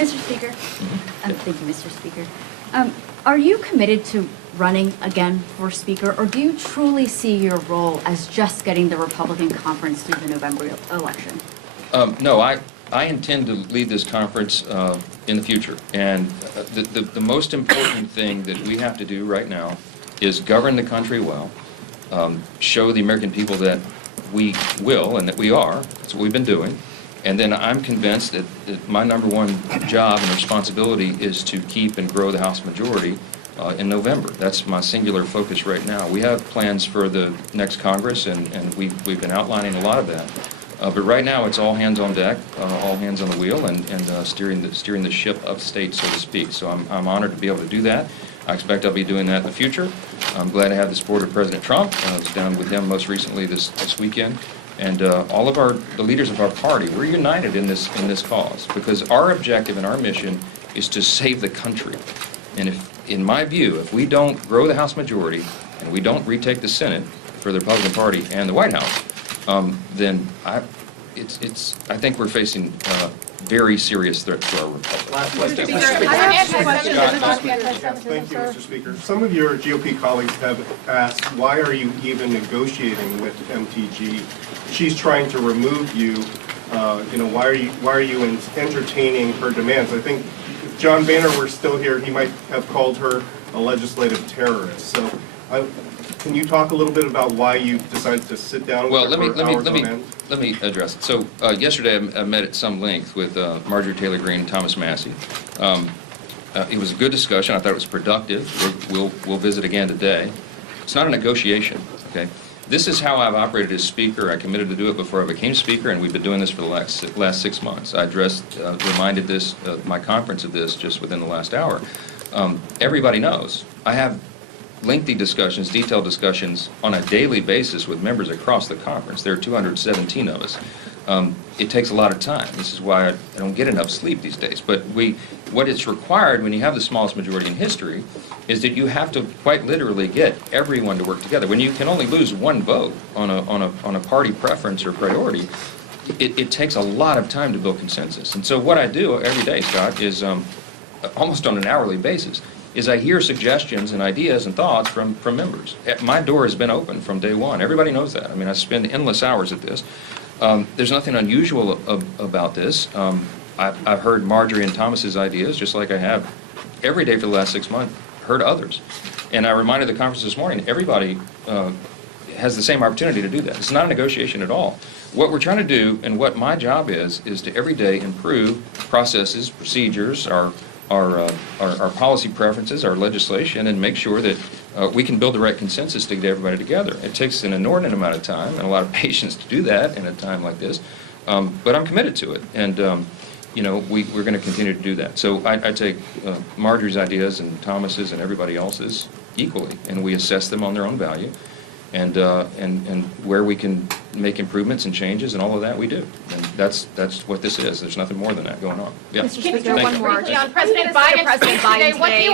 Mr. Speaker, thank you, Mr. Speaker. Are you committed to running again for Speaker, or do you truly see your role as just getting the Republican conference through the November election? No, I intend to lead this conference in the future. And the most important thing that we have to do right now is govern the country well, show the American people that we will and that we are. That's what we've been doing. And then I'm convinced that my number one job and responsibility is to keep and grow the House majority in November. That's my singular focus right now. We have plans for the next Congress, and we've been outlining a lot of that. But right now, it's all hands on deck, all hands on the wheel, and steering the ship upstate, so to speak. So I'm honored to be able to do that. I expect I'll be doing that in the future. I'm glad to have the support of President Trump. I was down with him most recently this weekend. And all of the leaders of our party, we're united in this cause, because our objective and our mission is to save the country. And in my view, if we don't grow the House majority and we don't retake the Senate for the Republican Party and the White House, then I think we're facing very serious threat to our republic. Last question. Thank you, Mr. Speaker. Some of your GOP colleagues have asked, why are you even negotiating with MTG? She's trying to remove you. Why are you entertaining her demands? I think if John Boehner were still here, he might have called her a legislative terrorist. So, can you talk a little bit about why you decided to sit down with her for hours on end? Let me address it. So yesterday I met at some length with Marjorie Taylor Greene and Thomas Massey. It was a good discussion. I thought it was productive. We'll visit again today. It's not a negotiation, okay? This is how I've operated as Speaker. I committed to do it before I became Speaker, and we've been doing this for the last 6 months. I reminded my conference of this just within the last hour. Everybody knows I have lengthy discussions, detailed discussions on a daily basis with members across the conference. There are 217 of us. It takes a lot of time. This is why I don't get enough sleep these days. But what it's required when you have the smallest majority in history is that you have to quite literally get everyone to work together. When you can only lose one vote on a party preference or priority, it takes a lot of time to build consensus. And so what I do every day, Scott, is almost on an hourly basis, is I hear suggestions and ideas and thoughts from members. My door has been open from day one. Everybody knows that. I mean, I spend endless hours at this. There's nothing unusual about this. I've heard Marjorie and Thomas's ideas, just like I have every day for the last 6 months, heard others. And I reminded the conference this morning, everybody has the same opportunity to do that. It's not a negotiation at all. What we're trying to do, and what my job is to every day improve processes, procedures, our policy preferences, our legislation, and make sure that we can build the right consensus to get everybody together. It takes an inordinate amount of time and a lot of patience to do that in a time like this, but I'm committed to it, and we're going to continue to do that. So I take Marjorie's ideas and Thomas's and everybody else's equally, and we assess them on their own value, and where we can make improvements and changes and all of that we do. And that's what this is. There's nothing more than that going on. Yeah. Mr. Speaker, Thank one you. more. On President Biden today, what do you